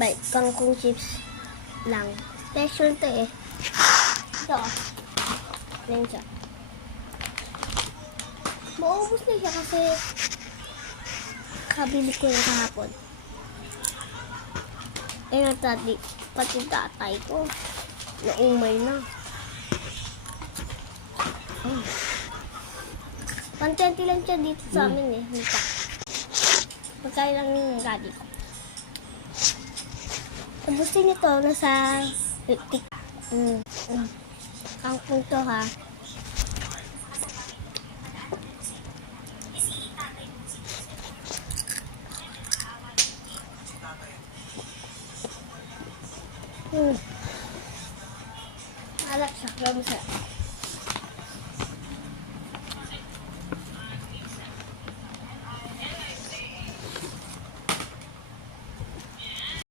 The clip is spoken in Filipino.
Bait, kangkong chips lang. Special to eh. Ito. Yan siya. Maubos na siya kasi kabili ko yung kahapon. Eh, pati tatay ko. Naumay na. Oh. 120 lang siya dito sa amin eh. Pagkain lang yung daddy ko. Tabusin nito, nasa 50. Kangkong to ha. Alak siya, grabe siya.